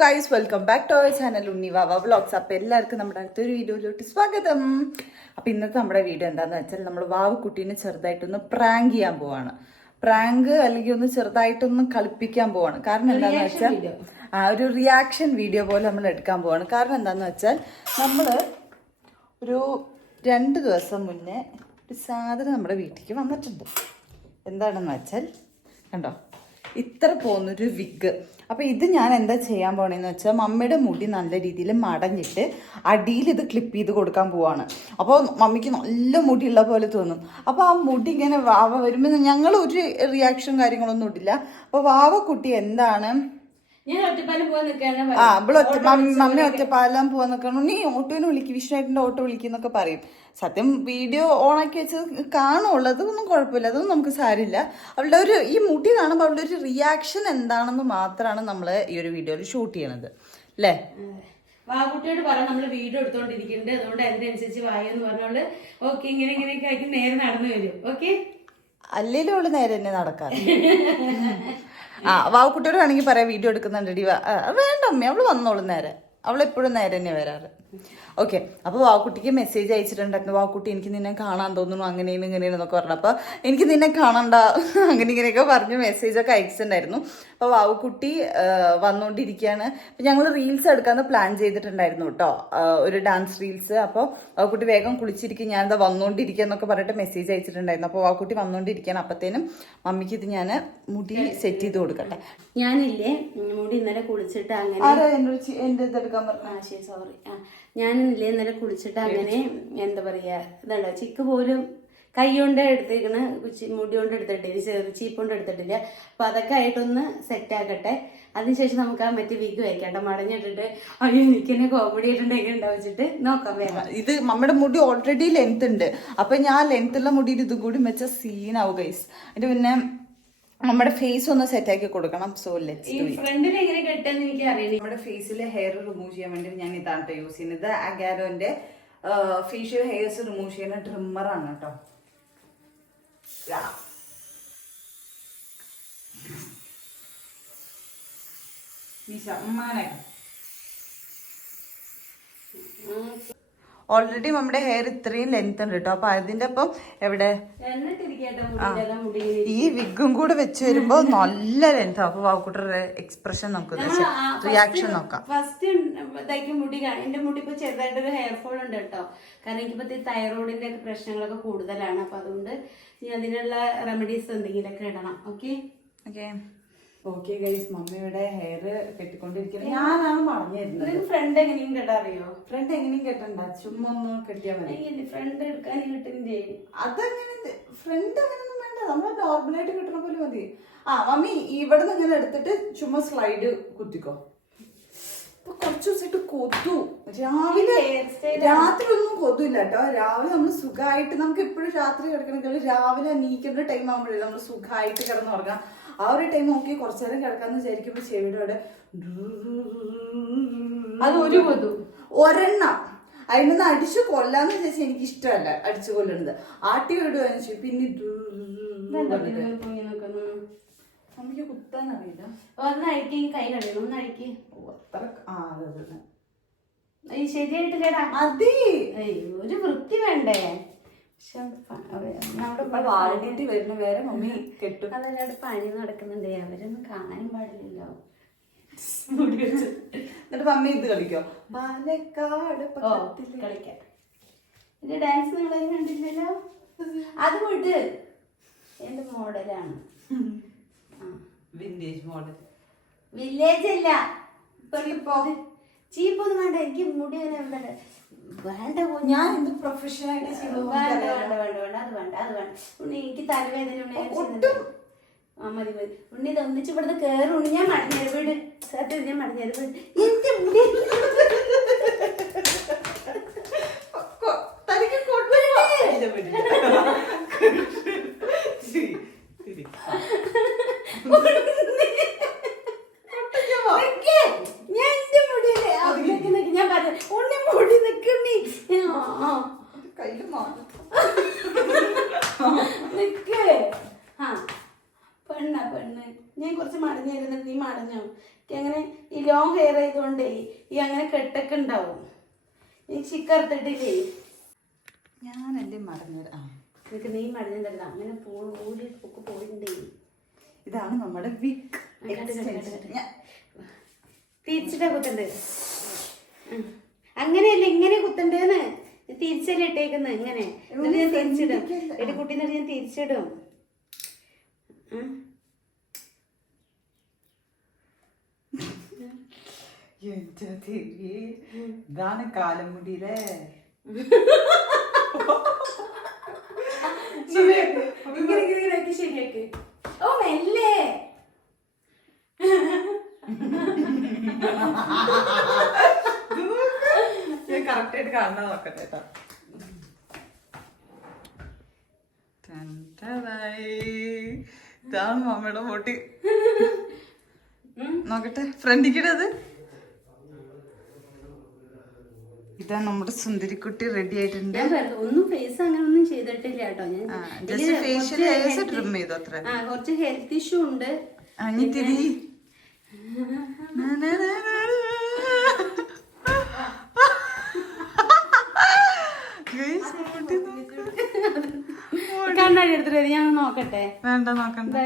Guys welcome back to our channel Unni Vava vlogs അപ്പോൾ എല്ലാവർക്കും നമ്മുടെ അടുത്തൊരു വീഡിയോയിലോട്ട് സ്വാഗതം. അപ്പോൾ ഇന്നത്തെ നമ്മുടെ വീഡിയോ എന്താണെന്ന് വെച്ചാൽ നമ്മൾ വാവ് കുട്ടീനെ ചെറുതായിട്ടൊന്ന് പ്രാങ്ക് ചെയ്യാൻ പോവാണ്. പ്രാങ്ക് അല്ലെങ്കിൽ ഒന്ന് ചെറുതായിട്ടൊന്ന് കളിപ്പിക്കാൻ പോവാണ്. കാരണം എന്താണെന്ന് വെച്ചാൽ ആ ഒരു റിയാക്ഷൻ വീഡിയോ പോലെ നമ്മൾ എടുക്കാൻ പോവാണ്. കാരണം എന്താണെന്ന് വെച്ചാൽ നമ്മൾ ഒരു രണ്ട് ദിവസം മുന്നേ ഒരു സാധനം നമ്മുടെ വീട്ടിലേക്ക് വന്നിട്ടുണ്ട്. എന്താണെന്ന് വെച്ചാൽ കണ്ടോ? ഇത്ര പോകുന്നൊരു വിഗ്. അപ്പോൾ ഇത് ഞാൻ എന്താ ചെയ്യാൻ പോണേന്ന് വെച്ചാൽ മമ്മിയുടെ മുടി നല്ല രീതിയിൽ മടഞ്ഞിട്ട് അടിയിൽ ഇത് ക്ലിപ്പ് ചെയ്ത് കൊടുക്കാൻ പോവാണ്. അപ്പോൾ മമ്മിക്ക് നല്ല മുടിയുള്ള പോലെ തോന്നും. അപ്പോൾ ആ മുടി ഇങ്ങനെ വാവ വരുമ്പോൾ ഞങ്ങൾ ഒരു റിയാക്ഷൻ കാര്യങ്ങളൊന്നും ഇടില്ല. അപ്പോൾ വാവ കുട്ടി എന്താണ് ആ ഇവിടെ ഒറ്റ മമ്മി ഒറ്റപ്പാലം പോവാൻ നിൽക്കണം നീ ഓട്ടോനെ വിളിക്കും വിഷ്ണുവേട്ടന്റെ ഓട്ടോ വിളിക്കുന്നൊക്കെ പറയും. സത്യം വീഡിയോ ഓണാക്കി വെച്ച് കാണുള്ളൂ. അതൊന്നും കുഴപ്പമില്ല. അതൊന്നും നമുക്ക് സാരില്ല അവളുടെ ഒരു ഈ മുടി കാണുമ്പോൾ അവളുടെ ഒരു റിയാക്ഷൻ എന്താണെന്ന് മാത്രമാണ് നമ്മൾ ഈ ഒരു വീഡിയോയിൽ ഷൂട്ട് ചെയ്യണത്. അല്ലേ വാക്കുട്ടിയോട് പറ നമ്മൾ വീഡിയോ എടുത്തോണ്ടിരിക്കുന്നുണ്ട്. അതുകൊണ്ട് അതിനനുസരിച്ച് വായെന്ന് പറഞ്ഞോൾ ഓക്കെ ഇങ്ങനെ ഇങ്ങനെയൊക്കെ ആയിട്ട് നേരെ നടന്നു വരും. ഓക്കെ? അല്ലെങ്കിലും അവൾ നേരെ തന്നെ നടക്കാൻ ആ വാവുക്കുട്ടിയോട് വേണമെങ്കിൽ പറയാം വീഡിയോ എടുക്കുന്നുണ്ടെടി വാ വേണ്ട അമ്മ അവൾ വന്നോളും നേരെ. അവൾ എപ്പോഴും നേരെ തന്നെ വരാറ്. ഓക്കെ അപ്പോൾ വാക്കുട്ടിക്ക് മെസ്സേജ് അയച്ചിട്ടുണ്ടായിരുന്നു. വാക്കുട്ടി എനിക്ക് നിന്നെ കാണാൻ തോന്നുന്നു അങ്ങനെയും ഇങ്ങനെയും എന്നൊക്കെ പറഞ്ഞു. അപ്പോൾ എനിക്ക് നിന്നെ കാണണ്ട അങ്ങനെ ഇങ്ങനെയൊക്കെ പറഞ്ഞ് മെസ്സേജൊക്കെ അയച്ചിട്ടുണ്ടായിരുന്നു. അപ്പോൾ വാവുക്കുട്ടി വന്നുകൊണ്ടിരിക്കുകയാണ് അപ്പം ഞങ്ങൾ റീൽസ് എടുക്കാമെന്ന് പ്ലാൻ ചെയ്തിട്ടുണ്ടായിരുന്നു കേട്ടോ ഒരു ഡാൻസ് റീൽസ് അപ്പോൾ വാക്കുട്ടി വേഗം കുളിച്ചിരിക്കും ഞാനിതാ വന്നുകൊണ്ടിരിക്കുക എന്നൊക്കെ പറഞ്ഞിട്ട് മെസ്സേജ് അയച്ചിട്ടുണ്ടായിരുന്നു. അപ്പോൾ വാക്കുട്ടി വന്നുകൊണ്ടിരിക്കുകയാണ് അപ്പത്തേനും മമ്മിക്ക് ഇത് ഞാൻ മുടി സെറ്റ് ചെയ്ത് കൊടുക്കട്ടെ. ഞാനില്ലേ മുടി ഇന്നലെ കുളിച്ചിട്ട് അങ്ങനെ എന്റെ എന്നോട് ചി- പറഞ്ഞു ആ ശരി സോറി ആ ഞാനില്ലേ ഇന്നലെ കുളിച്ചിട്ട് അങ്ങനെ എന്താ പറയാ ഇതാണ് ചിക്ക് പോലും കൈ കൊണ്ട് എടുത്തേക്കണ് മുടി കൊണ്ട് എടുത്തിട്ടില്ല ചീപ്പ് കൊണ്ട് എടുത്തിട്ടില്ല. അപ്പൊ അതൊക്കെ ആയിട്ടൊന്ന് സെറ്റ് ആക്കട്ടെ. അതിനുശേഷം നമുക്ക് ആ മറ്റേ വിഗ് വയ്ക്കാട്ടെ മടഞ്ഞിട്ടിട്ട് അയ്യോ എനിക്കെന്നെ കോമഡി ആയിട്ടുണ്ട് എങ്ങനെ ഉണ്ടാവിച്ചിട്ട് നോക്കാം വേണം ഇത് നമ്മുടെ മുടി ഓൾറെഡി ലെങ്ത് ഉണ്ട്. അപ്പൊ ഞാൻ ലെങ്ത് ഉള്ള മുടിയിൽ ഇതും കൂടി വെച്ച സീനാവും ഗൈസ് അതിന്റെ പിന്നെ നമ്മുടെ ഫേസ് ഒന്ന് സെറ്റ് ആക്കി കൊടുക്കണം. സോ ലെറ്റ്സ് ഈ ഫ്രണ്ടിൽ എങ്ങനെ കെട്ടാന്ന് എനിക്ക് അറിയില്ല നമ്മുടെ ഫേസിലെ ഹെയർ റിമൂവ് ചെയ്യാൻ വേണ്ടി ഞാൻ ഇതാണ് യൂസ് ചെയ്യുന്നത്. അഗാരോന്റെ ഫേഷ്യൽ ഹെയർസ് റിമൂവ് ചെയ്യുന്ന ട്രിമ്മർ ആണ് കേട്ടോ. ഓൾറെഡി നമ്മുടെ ഹെയർ ഇത്രയും ലെങ്ത് ഉണ്ട് കേട്ടോ അപ്പൊ അതിന്റെ ഒപ്പം എവിടെ? ഈ വിഗും കൂടെ വെച്ച് വരുമ്പോ നല്ല ലെങ്ത് അപ്പൊ വാക്കുട്ടരുടെ എക്സ്പ്രഷൻ നമുക്ക് റിയാക്ഷൻ നോക്കാം. ഫസ്റ്റ് മുടി എന്റെ മുടി ഇപ്പൊ ചെറുതായിട്ടൊരു ഹെയർ ഫോൾ ഉണ്ട് കേട്ടോ. കാരണം എനിക്കിപ്പോ തൈറോയിഡിന്റെ ഒക്കെ പ്രശ്നങ്ങളൊക്കെ കൂടുതലാണ്. അപ്പൊ അതുകൊണ്ട് ഇനി അതിനുള്ള റെമഡീസ് എന്തെങ്കിലുമൊക്കെ ഇടണം. ഓക്കെ ഓക്കെ ഓക്കെ ഗൈസ് മമ്മിയുടെ ഹെയർ കെട്ടിക്കൊണ്ടിരിക്കുന്നത് ഞാനാണ് മടഞ്ഞു തരുന്നത് ഫ്രണ്ട് എങ്ങനെയും കെട്ടാറിയോ ഫ്രണ്ട് എങ്ങനെയും കെട്ടണ്ട. ചുമ്മാ ഒന്ന് കെട്ടിയാ മതി. ഫ്രണ്ട് എടുക്കാൻ കിട്ടിന്റെ അതങ്ങനെ ഫ്രണ്ട് അങ്ങനെയൊന്നും വേണ്ട. നമ്മൾ നോർമലായിട്ട് കിട്ടണ പോലെ മതി. ആ മമ്മി ഇവിടെ നിന്ന് ഇങ്ങനെ എടുത്തിട്ട് ചുമ്മാ സ്ലൈഡ് കുത്തിക്കോ. ഇപ്പൊ കുറച്ച് ദിവസമായിട്ട് കൊതു. രാവിലെ രാത്രി ഒന്നും കൊതുല്ല കേട്ടോ. രാവിലെ നമ്മൾ സുഖമായിട്ട് നമുക്ക് എപ്പോഴും രാത്രി കിടക്കണമെങ്കിൽ രാവിലെ നീക്കേണ്ട ടൈം ആകുമ്പോഴേ നമ്മൾ സുഖമായിട്ട് കിടന്നുറങ്ങാം. ആ ഒരു ടൈം നോക്കി കുറച്ചു നേരം കിടക്കാന്ന് വിചാരിക്കുമ്പോൾ ചെവിയുടെ അവിടെ അത് ഒരു കൊതു. ഒരെണ്ണം. അതിനൊന്ന് അടിച്ചു കൊല്ലാന്ന് വിചാരിച്ചാൽ എനിക്ക് ഇഷ്ടമല്ല അടിച്ചു കൊല്ലണത്. ആട്ടി വിടുവാന്ന് വെച്ചു പിന്നെ നമുക്ക് കുത്താൻ അറിയില്ല ഒന്ന് കൈ കഴിയണം ഒന്ന് അഴിക്ക്. അത്ര ആ അതെ അതെ, അതെ. ശരിയായിട്ടില്ലടാ? ഏയ്, ഒരു വൃത്തി വേണ്ടേ? നമ്മുടെ ഇപ്പൊ വാഴീട്ടി വരുന്ന. വേറെ മമ്മി കെട്ടും. അതല്ലാണ്ട് പണി നടക്കുന്നുണ്ട്. അവരൊന്നും കാണാനും പാടില്ലല്ലോ. എന്നിട്ട് മമ്മി ഇത് കളിക്കോ? പാലക്കാട് കളിക്കാം. ഇത് ഡാൻസ് നിങ്ങളെ കണ്ടില്ലല്ലോ? അത് വിട്ട് എന്റെ മോഡലാണ്. വിന്റേജ് മോഡൽ വില്ലേജ് അല്ല. ചീപ്പൊന്നും വേണ്ട. എനിക്ക് മുടി അങ്ങനെ വേണ്ട ഞാൻ എന്ത് പ്രൊഫഷണൽ ആയിട്ട് ചെയ്തു വേണ്ട വേണ്ട വേണ്ട വേണ്ട. അത് വേണ്ട അത് വേണ്ട. ഉണ്ണി എനിക്ക് തലവേദന ചെയ്യുന്നത്. ആ മതി മതി. ഉണ്ണി ഇത് ഒന്നിച്ച് ഇവിടുന്ന് കേറി ഉണ്ണി. ഞാൻ മടങ്ങിയത് വീട്. സത്യം ഞാൻ മടങ്ങിയത് വീട്. എന്റെ മുടി തനിക്ക് കൊണ്ടുപോവാ. ഇല്ല, വിടില്ല. ശരി, ശരി. നിക്ക്. ഞാൻ എന്റെ മുടിയിൽ ആ, നിക്ക്, നിക്ക്. ഞാൻ പറഞ്ഞു ഉണ്ണി മുടി നിക്കുണ്ണി ആ, ആ. കയ്യിൽ മാറും. നിക്ക്. ആ പെണ്ണ പെണ്ണ്. ഞാൻ കുറച്ച് മടഞ്ഞിരുന്നിട്ട് നീ മടഞ്ഞോ എനിക്ക് അങ്ങനെ ഈ ലോങ് ഹെയർ ആയതുകൊണ്ടേ ഈ അങ്ങനെ കെട്ടൊക്കെ ഉണ്ടാവും. ഈ ചിക്കറുത്തിട്ടില്ലേ ഞാനല്ലേ മടഞ്ഞത് ആ. നിനക്ക് നീ മടഞ്ഞതല്ല അങ്ങനെ പോയി ഒക്കെ പോയിട്ടുണ്ടേ ഇതാണ് നമ്മുടെ വിക്ക്. തിരിച്ചിട്ടാ കുത്തണ്ട്? അങ്ങനെയല്ല ഇങ്ങനെ കുത്തണ്ടേന്ന്? തിരിച്ചല്ലേ ഇട്ടേക്കുന്നത് ഇങ്ങനെ. എന്നിട്ട് ഞാൻ തിരിച്ചിടും. എടി കുട്ടി എന്നിട്ട് ഞാൻ തിരിച്ചിടും. എന്റെ ഇതാണ് കാലമുടിയിലെ ഇങ്ങനെ ഇങ്ങനെ ഇങ്ങനെ ആക്കി ശരിയാക്ക് ഓ മെല്ലെ ഞാൻ കറക്റ്റ് ആയിട്ട് കാണാൻ നോക്കട്ടെ കേട്ടോ ടൻ ടടായി. ഇതാണ് മമ്മയുടെ പൊട്ടി നോക്കട്ടെ ഫ്രണ്ടിക്കിടത് ഇതാ നമ്മുടെ സുന്ദരിക്കുട്ടി റെഡി ആയിട്ടുണ്ട്. ഒന്നും ഫേസ് അങ്ങനെ ഒന്നും ചെയ്തിട്ടില്ല കേട്ടോ. ഞാൻ ട്രിം ചെയ്തു അത്ര? ആ കുറച്ച് ഹെൽത്ത് ഇഷ്യൂ ഉണ്ട്. അനി തിരി Guys, മുടി നോക്ക്. കണ്ണാടി എടുത്തിട്ട് വരും ഞാൻ നോക്കട്ടെ? വേണ്ട നോക്കണ്ട.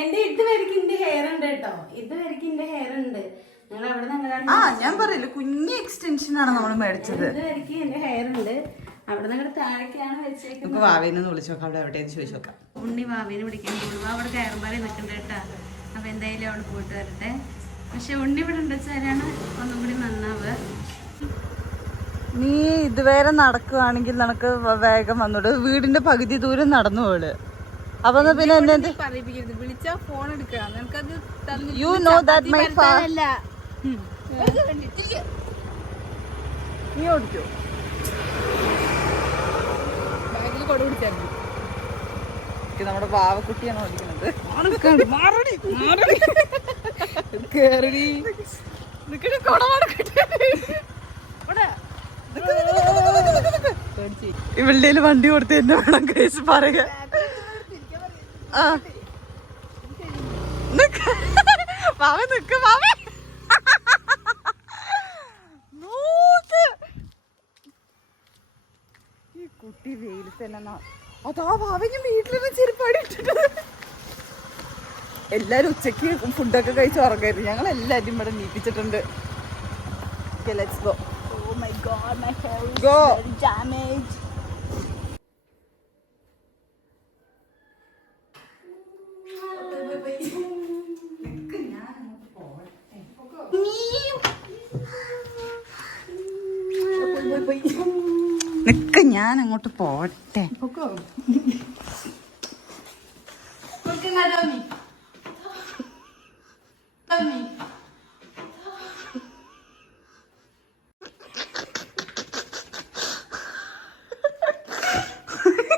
എന്റെ ഇതുവരെക്ക് എന്റെ ഹെയർ ഉണ്ട് കേട്ടോ. ഇതുവരെക്ക് എന്റെ ഹെയർ ഉണ്ട്. നിങ്ങൾ അവിടെ നിന്ന് ആ ഞാൻ പറയില്ല. കുഞ്ഞി എക്സ്റ്റൻഷൻ ആണ് നമ്മൾ മേടിച്ചത്. ഇതുവരെക്ക് എന്റെ ഹെയർ ഉണ്ട്. അവിടെ നിങ്ങളുടെ താഴേക്കാണ് വെച്ചേക്കുന്നത്. നമുക്ക് വാവേന്ന് വിളിച്ചു നോക്കാം. അവിടെ എവിടെയെന്ന് ചോദിച്ചു നോക്കാം. ഉണ്ണി ഭാവിനെ പിടിക്കാൻ പോകുന്നു അവിടെ കയറുമ്പാറ നിൽക്കണ്ട കേട്ടാ. അപ്പൊ എന്തായാലും അവിടെ പോയിട്ട് വരട്ടെ. പക്ഷെ ഉണ്ണി ഇവിടെ ഉണ്ടെച്ചാലാണ് ഒന്നും കൂടി നന്നാവുക. നീ ഇതുവരെ നടക്കുവാണെങ്കിൽ നിനക്ക് വേഗം വന്നോട് വീടിന്റെ പകുതി ദൂരം നടന്നു പോൾ. അപ്പൊ പിന്നെ എന്നെ വിളിച്ചാ ഫോൺ എടുക്കുക. യു നോ ദാറ്റ് മൈ നീ ഓടിക്കോ. നമ്മുടെ പാവക്കുട്ടിയാണ് ഓടിക്കുന്നത്. കേറടി. നിക്കടി, കൊട മടക്കട്ടെ. കൊട. പേടിച്ച്. ഇവളുടെ വണ്ടി കൊടുത്ത് എന്നെ വേണം കേസ് പറയുക ആ. നിക്ക്. മാമ ഈ കുട്ടി വെയിൽ തന്നെ അതാ ഭാവയ്ക്ക് വീട്ടിലൊന്നും ചെരുപ്പാടി ഇട്ടിട്ട്. എല്ലാരും ഉച്ചയ്ക്ക് ഫുഡൊക്കെ കഴിച്ച് ഉറങ്ങായിരുന്നു. ഞങ്ങൾ എല്ലാരും ഇവിടെ നീപ്പിച്ചിട്ടുണ്ട് let's go God, my hair is Go. very damaged. നിക്ക് ഞാൻ അങ്ങോട്ട് പോട്ടെ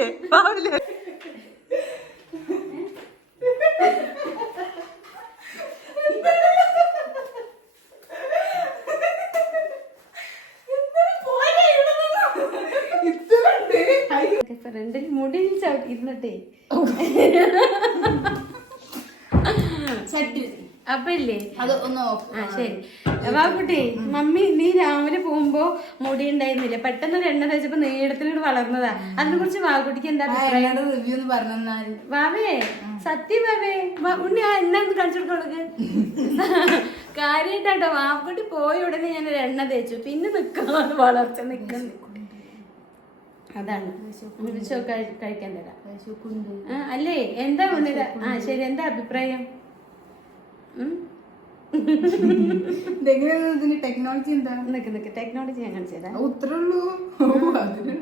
പാവല്ലേ? പാവല്ലേ ഫ്രണ്ടിൽ മുടി ചവിട്ടി ഇരുന്നിട്ടേ. അപ്പൊ ഇല്ലേ അത് ഒന്ന് ആ ശരി. വാക്കുട്ടി മമ്മി നീ രാവിലെ പോകുമ്പോ മുടി ഉണ്ടായിരുന്നില്ല പെട്ടെന്ന് ഒരു എണ്ണ തേച്ചപ്പോ നീളത്തിലൂടെ വളർന്നതാ. അതിനെ കുറിച്ച് വാക്കുട്ടിക്ക് എന്താ അഭിപ്രായം? റിവ്യൂ എന്ന് വാവേ സത്യം വാവേ. ഉണ്ണി ആ എണ്ണ ഒന്ന് കാണിച്ചു കൊടുക്കണക്ക് കാര്യായിട്ടാട്ടോ വാക്കുട്ടി പോയ ഉടനെ ഞാൻ ഒരു എണ്ണ തേച്ചു. പിന്നെ നിക്കണം? വളർച്ച നിക്കുന്നു അതാണ്. കഴിക്കാൻ തരാം. അല്ലേ? എന്താ ആ ശരി എന്താ അഭിപ്രായം? ഇതിന് ടെക്നോളജി എന്താ? നിക്ക് നിക്ക് ടെക്നോളജി ഞാൻ കാണിച്ചു തരാം. അത് ഉത്തരേ ഉള്ളൂ. അതിന്.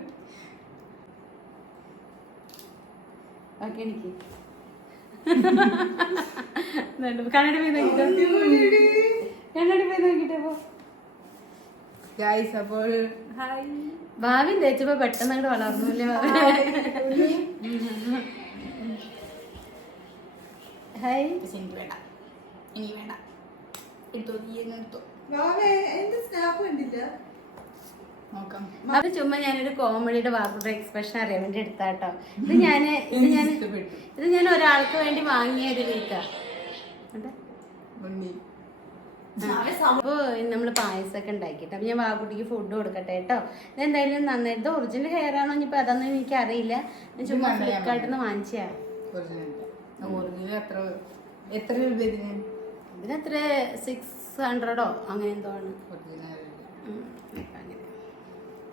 ഓക്കെ എനിക്ക്. കണ്ണട കണ്ണാടി പോയി നോക്കിട്ടേ പോ. ഗൈസ് അപ്പോൾ ഹായ് ഭാവി തേച്ചപ്പോ പെട്ടെന്ന് അങ്ങോട്ട് വളർന്നില്ല ഹായ് എനിക്ക് വേണ്ട. ഇനി വേണ്ട. എടുത്തോ നീ തന്നെ എടുത്തോ നോക്കാം. അത് ചുമ്മാ ഞാനൊരു കോമഡിയുടെ വാക്കുടെ എക്സ്പ്രഷൻ അറിയാൻ വേണ്ടി എടുത്താട്ടോ. ഇത് ഞാൻ ഇത് ഞാൻ ഇത് ഞാൻ ഒരാൾക്ക് വേണ്ടി വാങ്ങിയ ഒരു ഉണ്ണി. അപ്പൊ നമ്മൾ പായസമൊക്കെ ഉണ്ടാക്കിയിട്ട്. അപ്പൊ ഞാൻ വാക്കുട്ടിക്ക് ഫുഡ് കൊടുക്കട്ടെ കേട്ടോ ഇത് എന്തായാലും നന്നായിട്ട് ഒറിജിനൽ ഹെയർ ആണോ? ഇനിയിപ്പോ അതൊന്നും എനിക്ക് അറിയില്ല ഞാൻ ചുമ്മാ ഞാൻ ഫ്ലിപ്കാർട്ടിൽ നിന്ന് വാങ്ങിച്ചാ ഒറിജിനൽ എത്ര എത്ര രൂപ ഇതിനെത്ര? സിക്സ് ഹൺഡ്രഡോ അങ്ങനെ എന്തോ ആണ്.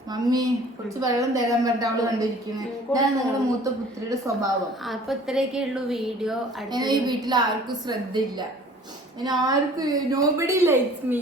മമ്മി കുറച്ച് വെള്ളം തരാൻ പറ്റാ അവൾ കണ്ടിരിക്കുന്നത് നിങ്ങളുടെ മൂത്ത പുത്രിയുടെ സ്വഭാവം. അപ്പൊ ഇത്രയൊക്കെ ഉള്ളൂ വീഡിയോ. ഈ വീട്ടിൽ ആർക്കും ശ്രദ്ധയില്ല. ഇനി ആർക്കും നോബഡി ലൈക്സ് മീ